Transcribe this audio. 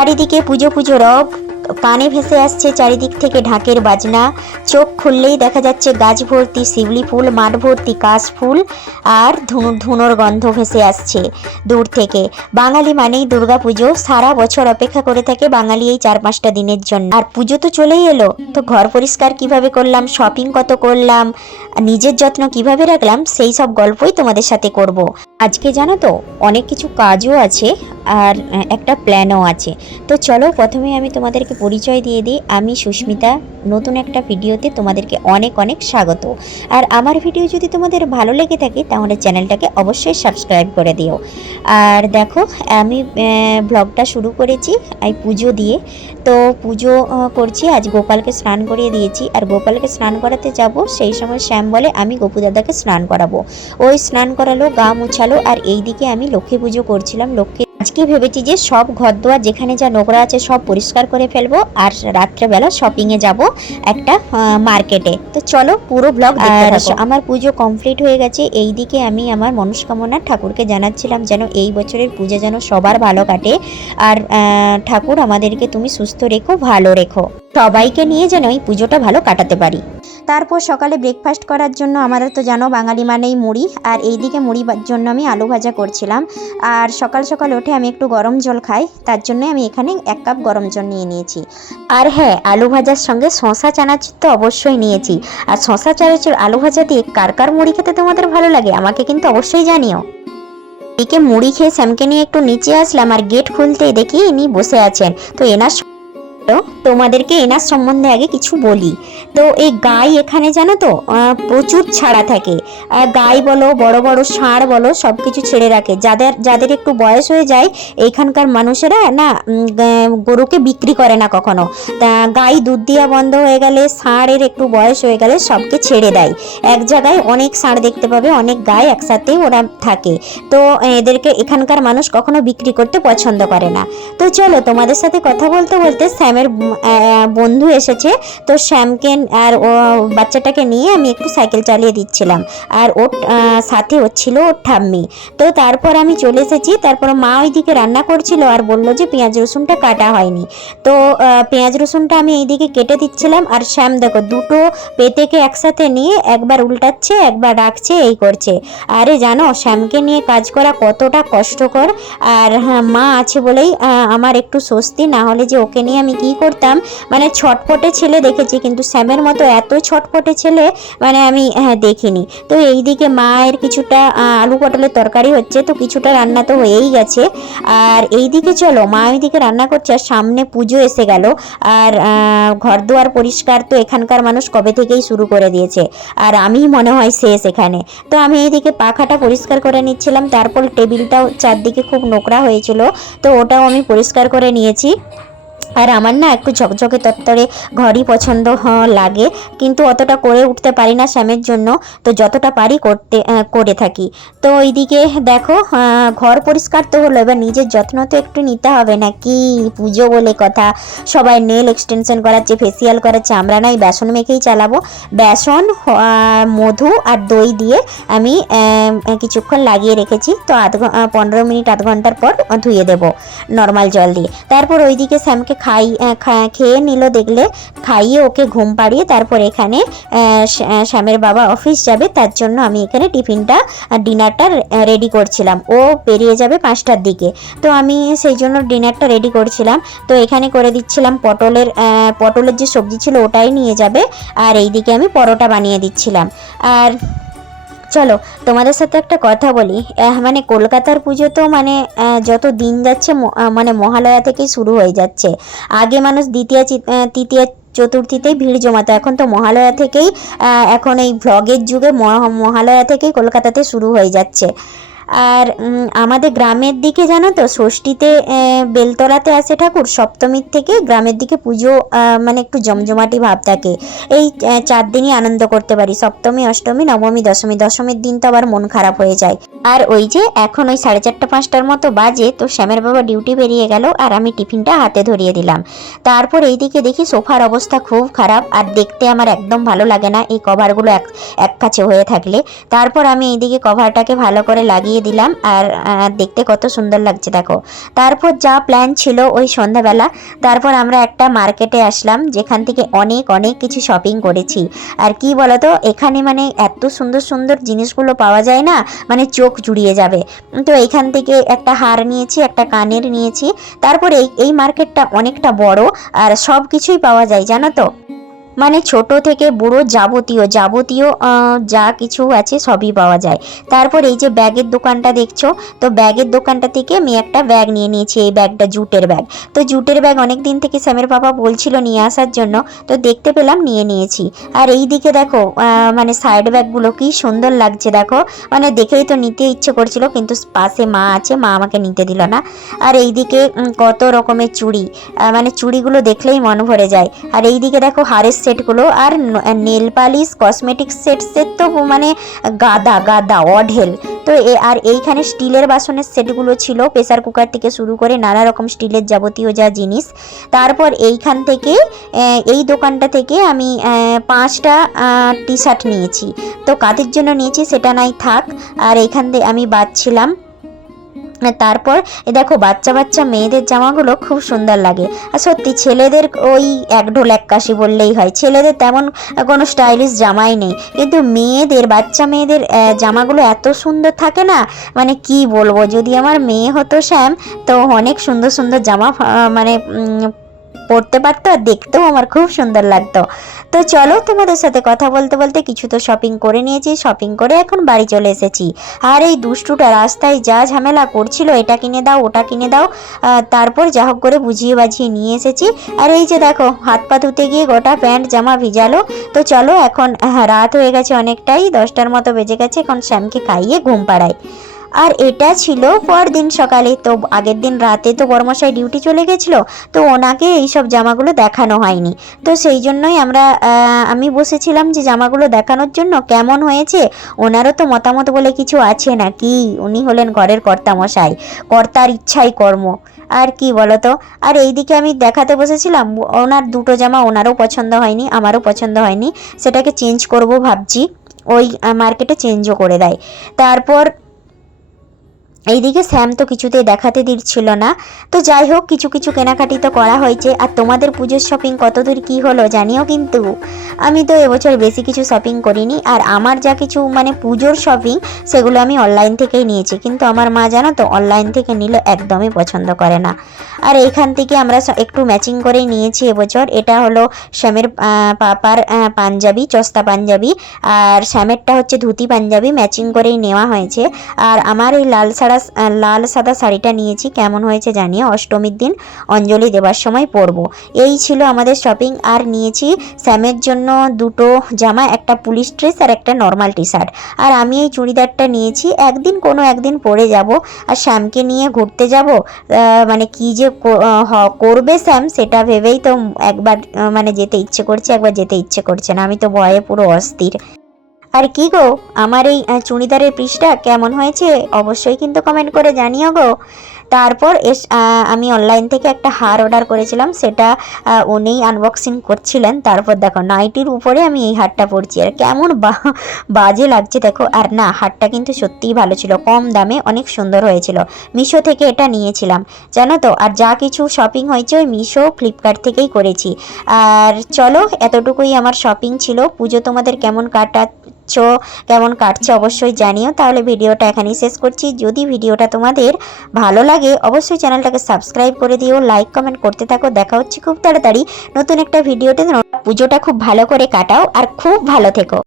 চারিদিকে পুজো পুজো রব। কানে ভেসে আসছে চারিদিক থেকে ঢাকের বাজনা। চোখ খুললেই দেখা যাচ্ছে গাছ ভর্তি শিউলি ফুল, মাঠ ভর্তি কাশ ফুল আর ধুনুর ধুনোর গন্ধ ভেসে আসছে দূর থেকে। বাঙালি মানেই দুর্গা পুজো। সারা বছর অপেক্ষা করে থাকে বাঙালি এই চার পাঁচটা দিনের জন্য। আর পুজো তো চলেই এলো। তো ঘর পরিষ্কার কীভাবে করলাম শপিং কত করলাম, নিজের যত্ন কীভাবে রাখলাম, সেই সব গল্পই তোমাদের সাথে করব। আজকে জানো তো, অনেক কিছু কাজও আছে আর একটা প্ল্যানও আছে। তো চলো প্রথমে আমি তোমাদেরকে পরিচয় দিয়ে দিই। আমি সুস্মিতা। নতুন একটা ভিডিওতে তোমাদেরকে অনেক অনেক স্বাগত। আর আমার ভিডিও যদি তোমাদের ভালো লেগে থাকে, তাহলে চ্যানেলটাকে অবশ্যই সাবস্ক্রাইব করে দিও। আর দেখো, আমি ব্লগটা শুরু করেছি এই পুজো দিয়ে। তো পুজো করছি। আজ গোপালকে স্নান করিয়ে দিয়েছি। আর গোপালকে স্নান করাতে যাব, সেই সময় শ্যাম বলে, আমি গোপু দাদাকে স্নান করাবো। ওই স্নান করালো, গা মুছালো, আর এইদিকে আমি লক্ষ্মী পুজো করছিলাম। লক্ষ্মী আজকে ভেবেছি যে সব ঘর দোয়ার যেখানে যা নোংরা আছে সব পরিষ্কার করে ফেলব আর রাত্রেবেলা শপিংয়ে যাব একটা মার্কেটে তো চলো পুরো ব্লগ আমার পুজো কমপ্লিট হয়ে গেছে। এইদিকে আমি আমার মনস্কামনা ঠাকুরকে জানাচ্ছিলাম যেন এই বছরের পূজা যেন সবার ভালো কাটে। আর ঠাকুর আমাদেরকে তুমি সুস্থ রেখো ভালো রেখো। সবাইকে নিয়ে যেন এই পুজোটা ভালো কাটাতে পারি। তারপর সকালে ব্রেকফাস্ট করার জন্য আমাদের তো জানো বাঙালি মানেই মুড়ি, আর এইদিকে মুড়ি জন্য আমি আলু ভাজা করছিলাম। আর সকাল সকাল উঠে আমি একটু গরম জল খাই, তার জন্য আমি এখানে এক কাপ গরম জল নিয়ে নিয়েছি। আর হ্যাঁ আলু ভাজার সঙ্গে শশা চানাচুর তো অবশ্যই নিয়েছি। আর শশা চানাচুর আলু ভাজা দিয়ে কার কার মুড়ি খেতে তোমাদের ভালো লাগে, আমাকে কিন্তু অবশ্যই জানিও। এদিকে মুড়ি খেয়ে স্যামকে নিয়ে একটু নিচে আসলাম, আর গেট খুলতেই দেখি ইনি বসে আছেন। তো এনার তো তোমাদেরকে এনার সম্বন্ধে আগে কিছু বলি। তো এই গাই এখানে জানো তো প্রচুর ছাড়া থাকে। গাই বলো, বড় বড় ষাঁড় বলো সব কিছু ছেড়ে রাখে। যাদের যাদের একটু বয়স হয়ে যায়, এইখানকার মানুষেরা না গরুকে বিক্রি করে না কখনো। তা গাই দুধ দেওয়া বন্ধ হয়ে গেলে, ষাঁড়ের একটু বয়স হয়ে গেলে সবকে ছেড়ে দেয়। এক জায়গায় অনেক ষাঁড় দেখতে পাবে, অনেক গাই একসাথে ওরা থাকে। তো এদেরকে এখানকার মানুষ কখনো বিক্রি করতে পছন্দ করে না। তো চলো, তোমাদের সাথে কথা বলতে বলতে শ্যামের বন্ধু এসেছে। তো শ্যামকে আর ও বাচ্চাটাকে নিয়ে আমি একটু সাইকেল চালিয়ে দিচ্ছিলাম। আর ওর সাথে ওর ছিল ওর ঠাম্মি। তো তারপর আমি চলে এসেছি, তারপর মা ওইদিকে রান্না করছিল আর বলল যে পেঁয়াজ রসুনটা কাটা হয়নি। তো পেঁয়াজ রসুনটা আমি এইদিকে কেটে দিচ্ছিলাম আর শ্যাম দেখো দুটো পেতেকে একসাথে নিয়ে একবার উল্টাচ্ছে, একবার রাখছে, এই করছে। আরে জানো, শ্যামকে নিয়ে কাজ করা কতটা কষ্টকর। আর হ্যাঁ মা আছে বলেই আমার একটু স্বস্তি, না হলে যে ওকে নিয়ে আমি কি করতাম। মানে ছটপটে ছেলে দেখেছি, কিন্তু শ্যামের মতো এত ছটপটে ছেলে মানে আমি হ্যাঁ দেখিনি। তো এইদিকে মায়ের কিছুটা আলু পটলের তরকারি হচ্ছে, তো কিছুটা রান্না তো হয়েই গেছে। আর এইদিকে চলো, মা ওইদিকে রান্না করছে, আর সামনে পুজো এসে গেল। আর ঘর দুয়ার পরিষ্কার তো এখানকার মানুষ কবে থেকেই শুরু করে দিয়েছে। আর আমি মনে হয় শেষ এখানে। তো আমি এইদিকে পাখাটা পরিষ্কার করে নিচ্ছিলাম, তারপর টেবিলটাও চারদিকে খুব নোংরা হয়েছিল, তো ওটাও আমি পরিষ্কার করে নিয়েছি। আর আমার না একটু ঝকঝকে তত্তরে ঘরই পছন্দ লাগে। কিন্তু অতটা করে উঠতে পারি না শ্যামের জন্য। তো যতটা পারি করতে করে থাকি। তো এইদিকে দেখো ঘর পরিষ্কার তো হলো। এবার নিজের যত্ন তো একটু নিতে হবে না কি পুজো বলে কথা। সবাই নেল এক্সটেনশন করাচ্ছে, ফেসিয়াল করাচ্ছে। আমরা নাই বেসন মেখেই চালাবো। বেসন মধু আর দই দিয়ে আমি কিছুক্ষণ লাগিয়ে রেখেছি। তো আধ পনেরো মিনিট, আধ ঘণ্টার পর ধুয়ে দেবো নর্মাল জল দিয়ে। তারপর ওইদিকে স্যামকে খাই খেয়ে নিল দেখলে। খাইয়ে ওকে ঘুম পাড়িয়ে তারপর এখানে শ্যামের বাবা অফিস যাবে। তার জন্য আমি এখানে টিফিনটা ডিনারটা রেডি করছিলাম। ও বেরিয়ে যাবে পাঁচটার দিকে। তো আমি সেই জন্য ডিনারটা রেডি করছিলাম। তো এখানে করে দিচ্ছিলাম পটলের পটলের যে সবজি ছিল ওটাই নিয়ে যাবে। আর এইদিকে আমি পরোটা বানিয়ে দিচ্ছিলাম। আর চলো, তোমাদের সাথে একটা কথা বলি। মানে কলকাতার পুজো তো মানে যত দিন যাচ্ছে মানে মহালয়া থেকেই শুরু হয়ে যাচ্ছে। আগে মানুষ দ্বিতীয় তৃতীয় চতুর্থীতেই ভিড় জমাতো। এখন তো মহালয়া থেকেই এখন এই ভ্লগের যুগে মহা- মহালয়া থেকেই কলকাতাতে শুরু হয়ে যাচ্ছে। আর আমাদের গ্রামের দিকে জানো তো, ষষ্ঠীতে বেলতলাতে আসে ঠাকুর, সপ্তমীর থেকে গ্রামের দিকে পুজো মানে একটু জমজমাটি ভাব থাকে। এই চার দিনই আনন্দ করতে পারি, সপ্তমী, অষ্টমী, নবমী, দশমী, দশমীর দিন তো আবার মন খারাপ হয়ে যায়। আর ওই যে, এখন ওই সাড়ে চারটা পাঁচটার মতো বাজে, তো শ্যামের বাবা ডিউটি বেরিয়ে গেল, আর আমি টিফিনটা হাতে ধরিয়ে দিলাম। তারপর এইদিকে দেখি সোফার অবস্থা খুব খারাপ, আর দেখতে আমার একদম ভালো লাগে না এই কভারগুলো এক এক কাছে হয়ে থাকলে। তারপর আমি এইদিকে কভারটাকে ভালো করে লাগিয়ে দিয়ে দিলাম আর দেখতে কত সুন্দর লাগছে, দেখো। তারপর যা প্ল্যান ছিল ওই সন্ধ্যাবেলা, তারপর আমরা একটা মার্কেটে আসলাম, যেখান থেকে অনেক অনেক কিছু শপিং করেছি। আর কি বলতো, এখানে মানে এত সুন্দর সুন্দর জিনিসগুলো পাওয়া যায় না মানে চোখ জুড়িয়ে যাবে। তো এখান থেকে একটা হার নিয়েছি, একটা কানের নিয়েছি। তারপরে এই এই মার্কেটটা অনেকটা বড়, আর সব কিছুই পাওয়া যায়, জানো তো? মানে ছোট থেকে বুড়ো যাবতীয় যাবতীয় যা কিছু আছে সবই পাওয়া যায়। তারপর এই যে ব্যাগের দোকানটা দেখছ, তো ব্যাগের দোকানটা থেকে আমি একটা ব্যাগ নিয়ে নিয়েছি, এই ব্যাগটা জুটের ব্যাগ। তো জুটের ব্যাগ অনেক দিন থেকে স্যামের বাবা বলছিল নিয়ে আসার জন্য, তো দেখতে পেলাম নিয়ে নিয়েছি। আর এই দিকে দেখো মানে সাইড ব্যাগগুলো কি সুন্দর লাগছে দেখো। মানে দেখেই তো নিতে ইচ্ছে করছিল, কিন্তু পাশে মা আছে, মা আমাকে নিতে দিল না। আর এই দিকে কত রকমের চুড়ি মানে চুড়িগুলো দেখলেই মন ভরে যায়। আর এইদিকে দেখো হারের সেটগুলো আর nail polish cosmetics set set তো মানে গাদা গাদা, অঢেল। তো এ আর এইখানে স্টিলের বাসনের সেটগুলো ছিল। প্রেসার কুকার থেকে শুরু করে নানা রকম স্টিলের যাবতীয় যা জিনিস। তারপর এইখান থেকে এই দোকানটা থেকে আমি পাঁচটা টি শার্ট নিয়েছি। তো কাদের জন্য নিয়েছি সেটা নাই থাক। আর এইখান থেকে আমি বাঁচছিলাম। তারপর এ দেখো বাচ্চা বাচ্চা মেয়েদের জামাগুলো খুব সুন্দর লাগে। আর সত্যি ছেলেদের ওই এক ঢোল এক কাশি বললেই হয়। ছেলেদের তেমন কোনো স্টাইলিশ জামাই নেই। কিন্তু মেয়েদের, বাচ্চা মেয়েদের জামাগুলো এত সুন্দর থাকে না মানে কি বলব? যদি আমার মেয়ে হতো, শ্যাম, তো অনেক সুন্দর সুন্দর জামা মানে উম, পরতে আর দেখতেও আমার খুব সুন্দর লাগতো। তো চলো তোমাদের সাথে কথা বলতে বলতে কিছু তো শপিং করে নিয়েছি শপিং করে এখন বাড়ি চলে এসেছি। আর এই দুষ্টুটা রাস্তায় যা ঝামেলা করছিল এটা কিনে দাও ওটা কিনে দাও তারপর যা হোক করে বুঝিয়ে বাঝিয়ে নিয়ে এসেছি। আর এই যে দেখো হাত পা ধুতে গিয়ে গোটা প্যান্ট জামা ভিজালো। তো চলো এখন রাত হয়ে গেছে অনেকটাই দশটার মতো বেজে গেছে এখন শ্যামকে খাইয়ে ঘুম পাড়াই। আর এটা ছিল পরদিন সকালে। তো আগের দিন রাতে তো বর্মশাই ডিউটি চলে গেছিল, তো ওনাকে এইসব জামাগুলো দেখানো হয়নি। তো সেই জন্যই আমরা আমি বসেছিলাম যে জামাগুলো দেখানোর জন্য, কেমন হয়েছে? ওনারও তো মতামত বলে কিছু আছে নাকি? উনি হলেন ঘরের কর্তামশাই, কর্তার ইচ্ছাই কর্ম। আর কি বলতো? আর এইদিকে আমি দেখাতে বসেছিলাম, ওনার দুটো জামা ওনারও পছন্দ হয়নি, আমারও পছন্দ হয়নি। সেটাকে চেঞ্জ করব ভাবছি, ওই মার্কেটে চেঞ্জও করে দেয়। তারপর এইদিকে স্যাম তো কিছুতেই দেখাতে দিচ্ছিল না। তো যাই হোক, কিছু কিছু কেনাকাটি তো করা হয়েছে, আর তোমাদের পুজোর শপিং কতদূর কি হলো জানিও কিন্তু। আমি তো এবছর বেশি কিছু শপিং করিনি, আর আমার যা কিছু মানে পুজোর শপিং সেগুলো আমি অনলাইন থেকেই নিয়েছি। কিন্তু আমার মা জানো তো অনলাইন থেকে নিলে একদমই পছন্দ করে না। আর এইখান থেকে আমরা একটু ম্যাচিং করেই নিয়েছি এবছর। এটা হলো শ্যামের পাপার পাঞ্জাবি, চস্তা পাঞ্জাবি। আর শ্যামেরটা হচ্ছে ধুতি পাঞ্জাবি ম্যাচিং করেই নেওয়া হয়েছে। আর আমার এই লাল সাদা লাল সাদা শাড়িটা নিয়েছি। কেমন হয়েছে জানিয়ে অষ্টমীর দিন অঞ্জলি দেবার সময় পরবো। এই ছিল আমাদের শপিং আর নিয়েছি স্যামের জন্য দুটো জামা, একটা পুলিশ ড্রেস আর একটা নর্মাল টি শার্ট আর আমি এই চুড়িদারটা নিয়েছি। একদিন কোনো একদিন পরে যাব। আর শ্যামকে নিয়ে ঘুরতে যাব। মানে কি যে করবে স্যাম সেটা ভেবেই তো একবার মানে যেতে ইচ্ছে করছে, একবার যেতে ইচ্ছে করছে না। আমি তো ভয়ে পুরো অস্থির। আর কি গো, আমার এই চুড়িদারের পিসটা কেমন হয়েছে? অবশ্যই কিন্তু কমেন্ট করে জানিও গো। তারপর এস আমি অনলাইন থেকে একটা হার অর্ডার করেছিলাম, সেটা উনিই আনবক্সিং করছিলেন। তারপর দেখো নাইটির উপরে আমি এই হারটা পরছি। আর কেমন বাজে লাগছে, দেখো। আর না, হারটা কিন্তু সত্যিই ভালো ছিল। কম দামে অনেক সুন্দর হয়েছিল। মিশো থেকে এটা নিয়েছিলাম, জানো তো? আর যা কিছু শপিং হয়েছে, ওই মিশো ফ্লিপকার্ট থেকেই করেছি। আর চলো, এতটুকুই আমার শপিং ছিল। পুজো তোমাদের কেমন কাটাচ্ছ কেমন কাটছে অবশ্যই জানিও। তাহলে ভিডিওটা এখানেই শেষ করছি। যদি ভিডিওটা তোমাদের ভালো লাগে, অবশ্যই চ্যানেলটাকে সাবস্ক্রাইব করে দিও, লাইক, কমেন্ট করতে থাকো। দেখা হচ্ছে খুব তাড়াতাড়ি নতুন একটা ভিডিওতে। পুজোটা খুব ভালো করে কাটাও আর খুব ভালো থেকো।